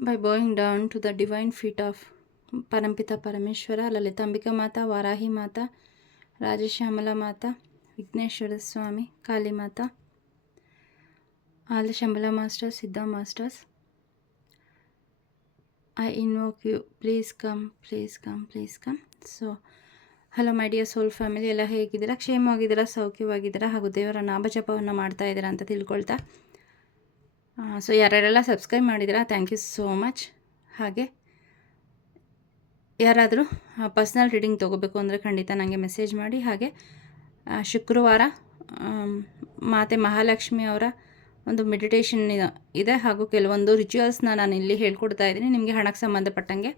By bowing down to the divine feet of Parampita Parameshwara Lalithambika Mata Varahi Mata Mata Rajashyamala Mata Vighneshwara Swami Kali Mata all Shambhala masters Siddha masters I invoke you please come please come please come so hello my dear soul family ಎಲ್ಲ ಹೇಗಿದ್ದೀರಾ? ಕ್ಷೇಮವಾಗಿದ್ದೀರಾ? ಸೌಖ್ಯವಾಗಿದ್ದೀರಾ? ಹಾಗೂ ದೇವರ ನಾಭಜಪವನ್ನು ಮಾಡ್ತಾ ಇದ್ದೀರಾ ಅಂತ ತಿಳ್ಕೊಳ್ತಾ. So ಯಾರ್ಯಾರೆಲ್ಲ subscribe ಮಾಡಿದ್ದೀರಾ ಥ್ಯಾಂಕ್ ಯು ಸೋ ಮಚ್ ಹಾಗೆ, ಯಾರಾದರೂ ಪರ್ಸ್ನಲ್ ರೀಡಿಂಗ್ ತೊಗೋಬೇಕು ಅಂದರೆ ಖಂಡಿತ ನನಗೆ ಮೆಸೇಜ್ ಮಾಡಿ. ಹಾಗೆ ಶುಕ್ರವಾರ ಮಾತೆ ಮಹಾಲಕ್ಷ್ಮಿ ಅವರ ಒಂದು ಮೆಡಿಟೇಷನ್ ಇದೆ ಹಾಗೂ ಕೆಲವೊಂದು ರಿಚುವಲ್ಸ್ನ ನಾನು ಇಲ್ಲಿ ಹೇಳ್ಕೊಡ್ತಾ ಇದ್ದೀನಿ. ನಿಮಗೆ ಹಣಕ್ಕೆ ಸಂಬಂಧಪಟ್ಟಂಗೆ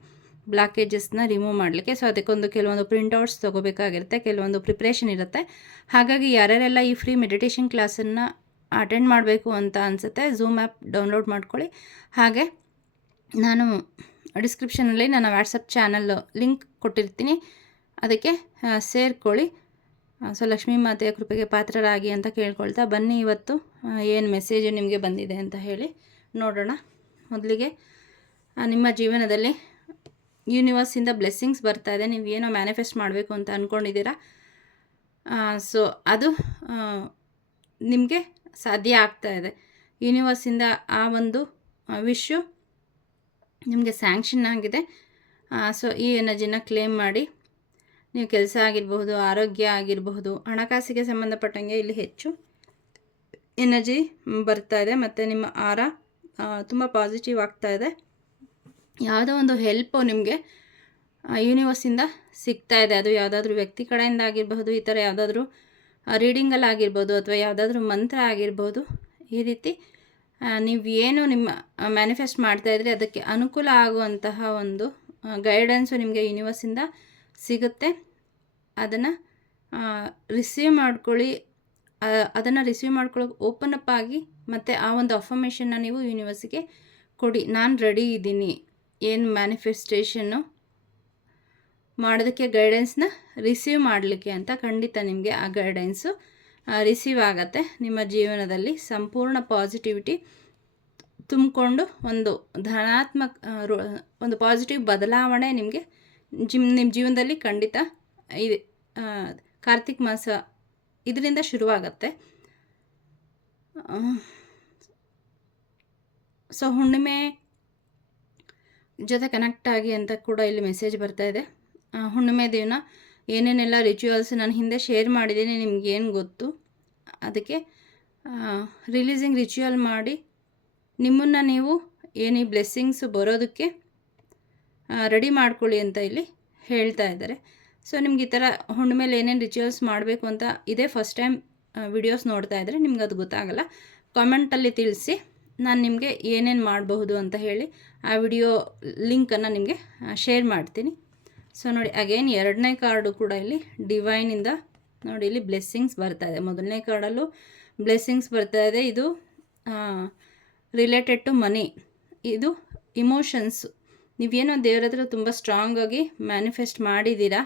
ಬ್ಲಾಕೇಜಸ್ನ ರಿಮೂವ್ ಮಾಡಲಿಕ್ಕೆ. ಸೊ ಅದಕ್ಕೊಂದು ಕೆಲವೊಂದು ಪ್ರಿಂಟ್ಔಟ್ಸ್ ತೊಗೋಬೇಕಾಗಿರುತ್ತೆ, ಕೆಲವೊಂದು ಪ್ರಿಪ್ರೇಷನ್ ಇರುತ್ತೆ. ಹಾಗಾಗಿ ಯಾರ್ಯಾರೆಲ್ಲ ಈ ಫ್ರೀ ಮೆಡಿಟೇಷನ್ ಕ್ಲಾಸನ್ನು ಅಟೆಂಡ್ ಮಾಡಬೇಕು ಅಂತ ಅನಿಸುತ್ತೆ. ಝೂಮ್ ಆ್ಯಪ್ ಡೌನ್ಲೋಡ್ ಮಾಡ್ಕೊಳ್ಳಿ. ಹಾಗೆ ನಾನು ಡಿಸ್ಕ್ರಿಪ್ಷನಲ್ಲಿ ನನ್ನ ವಾಟ್ಸಪ್ ಚಾನಲ್ ಲಿಂಕ್ ಕೊಟ್ಟಿರ್ತೀನಿ. ಅದಕ್ಕೆ ಸೇರ್ಕೊಳ್ಳಿ. ಸೊ, ಲಕ್ಷ್ಮೀ ಮಾತೆಯ ಕೃಪೆಗೆ ಪಾತ್ರರಾಗಿ ಅಂತ ಕೇಳ್ಕೊಳ್ತಾ ಬನ್ನಿ ಇವತ್ತು. ಏನು ಮೆಸೇಜು ನಿಮಗೆ ಬಂದಿದೆ ಅಂತ ಹೇಳಿ ನೋಡೋಣ. ಮೊದಲಿಗೆ ನಿಮ್ಮ ಜೀವನದಲ್ಲಿ ಯೂನಿವರ್ಸಿಂದ ಬ್ಲೆಸ್ಸಿಂಗ್ಸ್ ಬರ್ತಾ ಇದೆ. ನೀವು ಏನೋ ಮ್ಯಾನಿಫೆಸ್ಟ್ ಮಾಡಬೇಕು ಅಂತ ಅಂದ್ಕೊಂಡಿದ್ದೀರಾ ಸೊ, ಅದು ನಿಮಗೆ ಸಾಧ್ಯ ಆಗ್ತಾ ಇದೆ. ಯೂನಿವರ್ಸಿಂದ ಆ ಒಂದು ವಿಶ್ಯು ನಿಮಗೆ ಸ್ಯಾಂಕ್ಷನ್ ಆಗಿದೆ. ಸೊ ಈ ಎನರ್ಜಿನ ಕ್ಲೇಮ್ ಮಾಡಿ ನೀವು ಕೆಲಸ ಆಗಿರಬಹುದು, ಆರೋಗ್ಯ ಆಗಿರಬಹುದು, ಹಣಕಾಸಿಗೆ ಸಂಬಂಧಪಟ್ಟಂಗೆ ಇಲ್ಲಿ ಹೆಚ್ಚು ಎನರ್ಜಿ ಬರ್ತಾ ಇದೆ ಮತ್ತು ನಿಮ್ಮ ಆರ ತುಂಬ ಪಾಸಿಟಿವ್ ಆಗ್ತಾ ಇದೆ. ಯಾವುದೋ ಒಂದು ಹೆಲ್ಪು ನಿಮಗೆ ಯೂನಿವರ್ಸಿಂದ ಸಿಗ್ತಾ ಇದೆ. ಅದು ಯಾವುದಾದ್ರೂ ವ್ಯಕ್ತಿ ಕಡೆಯಿಂದ ಆಗಿರಬಹುದು ಈ ಥರ ಯಾವುದಾದ್ರೂ ರೀಡಿಂಗಲ್ಲಿ ಆಗಿರ್ಬೋದು ಅಥವಾ ಯಾವುದಾದ್ರೂ ಮಂತ್ರ ಆಗಿರ್ಬೋದು, ಈ ರೀತಿ ನೀವು ಏನು ನಿಮ್ಮ ಮ್ಯಾನಿಫೆಸ್ಟ್ ಮಾಡ್ತಾ ಇದ್ರಿ, ಅದಕ್ಕೆ ಅನುಕೂಲ ಆಗುವಂತಹ ಒಂದು ಗೈಡೆನ್ಸು ನಿಮಗೆ ಯೂನಿವರ್ಸಿಂದ ಸಿಗುತ್ತೆ. ಅದನ್ನು ರಿಸೀವ್ ಮಾಡ್ಕೊಳ್ಳಿ ಅದನ್ನು ರಿಸೀವ್ ಮಾಡ್ಕೊಳ್ಳೋಕೆ ಓಪನ್ ಅಪ್ ಆಗಿ, ಮತ್ತು ಆ ಒಂದು ಅಫರ್ಮೇಷನ್ನ ನೀವು ಯೂನಿವರ್ಸಿಗೆ ಕೊಡಿ. ನಾನು ರೆಡಿ ಇದ್ದೀನಿ. ಏನು ಮ್ಯಾನಿಫೆಸ್ಟೇಷನ್ನು ಮಾಡೋದಕ್ಕೆ ಗೈಡೆನ್ಸ್ನ ರಿಸೀವ್ ಮಾಡಲಿಕ್ಕೆ ಅಂತ ಖಂಡಿತ ನಿಮಗೆ ಆ ಗೈಡೆನ್ಸು ರಿಸೀವ್ ಆಗತ್ತೆ. ನಿಮ್ಮ ಜೀವನದಲ್ಲಿ ಸಂಪೂರ್ಣ ಪಾಸಿಟಿವಿಟಿ ತುಂಬಿಕೊಂಡು ಒಂದು ಧನಾತ್ಮಕ ಒಂದು ಪಾಸಿಟಿವ್ ಬದಲಾವಣೆ ನಿಮಗೆ ಜಿಮ್ ನಿಮ್ಮ ಜೀವನದಲ್ಲಿ ಖಂಡಿತ ಇದೆ. ಕಾರ್ತಿಕ್ ಮಾಸ ಇದರಿಂದ ಶುರುವಾಗತ್ತೆ. ಸೊ ಹುಣ್ಣಿಮೆ ಜೊತೆ ಕನೆಕ್ಟ್ ಆಗಿ ಅಂತ ಕೂಡ ಇಲ್ಲಿ ಮೆಸೇಜ್ ಬರ್ತಾ ಇದೆ. ಹುಣ್ಣಿಮೆ ದಿನ ಏನೇನೆಲ್ಲ ರಿಚುವಲ್ಸ್ ನಾನು ಹಿಂದೆ ಶೇರ್ ಮಾಡಿದ್ದೀನಿ, ನಿಮ್ಗೇನು ಗೊತ್ತು? ಅದಕ್ಕೆ ರಿಲೀಸಿಂಗ್ ರಿಚುವಲ್ ಮಾಡಿ, ನಿಮ್ಮನ್ನು ನೀವು ಏನೇ ಬ್ಲೆಸ್ಸಿಂಗ್ಸ್ ಬರೋದಕ್ಕೆ ರೆಡಿ ಮಾಡ್ಕೊಳ್ಳಿ ಅಂತ ಇಲ್ಲಿ ಹೇಳ್ತಾ ಇದ್ದಾರೆ. ಸೊ ನಿಮ್ಗೆ ಈ ಥರ ಹುಣ್ಣಿಮೇಲೆ ಏನೇನು ರಿಚುವಲ್ಸ್ ಮಾಡಬೇಕು ಅಂತ ಇದೇ ಫಸ್ಟ್ ಟೈಮ್ ವಿಡಿಯೋಸ್ ನೋಡ್ತಾ ಇದ್ದರೆ ನಿಮ್ಗೆ ಅದು ಗೊತ್ತಾಗಲ್ಲ. ಕಾಮೆಂಟಲ್ಲಿ ತಿಳಿಸಿ, ನಾನು ನಿಮಗೆ ಏನೇನು ಮಾಡಬಹುದು ಅಂತ ಹೇಳಿ ಆ ವಿಡಿಯೋ ಲಿಂಕನ್ನು ನಿಮಗೆ ಶೇರ್ ಮಾಡ್ತೀನಿ. ಸೊ ನೋಡಿ ಅಗೇನ್ ಎರಡನೇ ಕಾರ್ಡು ಕೂಡ ಇಲ್ಲಿ ಡಿವೈನಿಂದ ನೋಡಿ, ಇಲ್ಲಿ ಬ್ಲೆಸ್ಸಿಂಗ್ಸ್ ಬರ್ತಾ ಇದೆ. ಮೊದಲನೇ ಕಾರ್ಡಲ್ಲೂ ಬ್ಲೆಸ್ಸಿಂಗ್ಸ್ ಬರ್ತಾ ಇದೆ. ಇದು ರಿಲೇಟೆಡ್ ಟು ಮನಿ ಇದು ಇಮೋಷನ್ಸು ನೀವೇನೋ ದೇವ್ರ ಹತ್ರ ತುಂಬ ಸ್ಟ್ರಾಂಗಾಗಿ ಮ್ಯಾನಿಫೆಸ್ಟ್ ಮಾಡಿದ್ದೀರಾ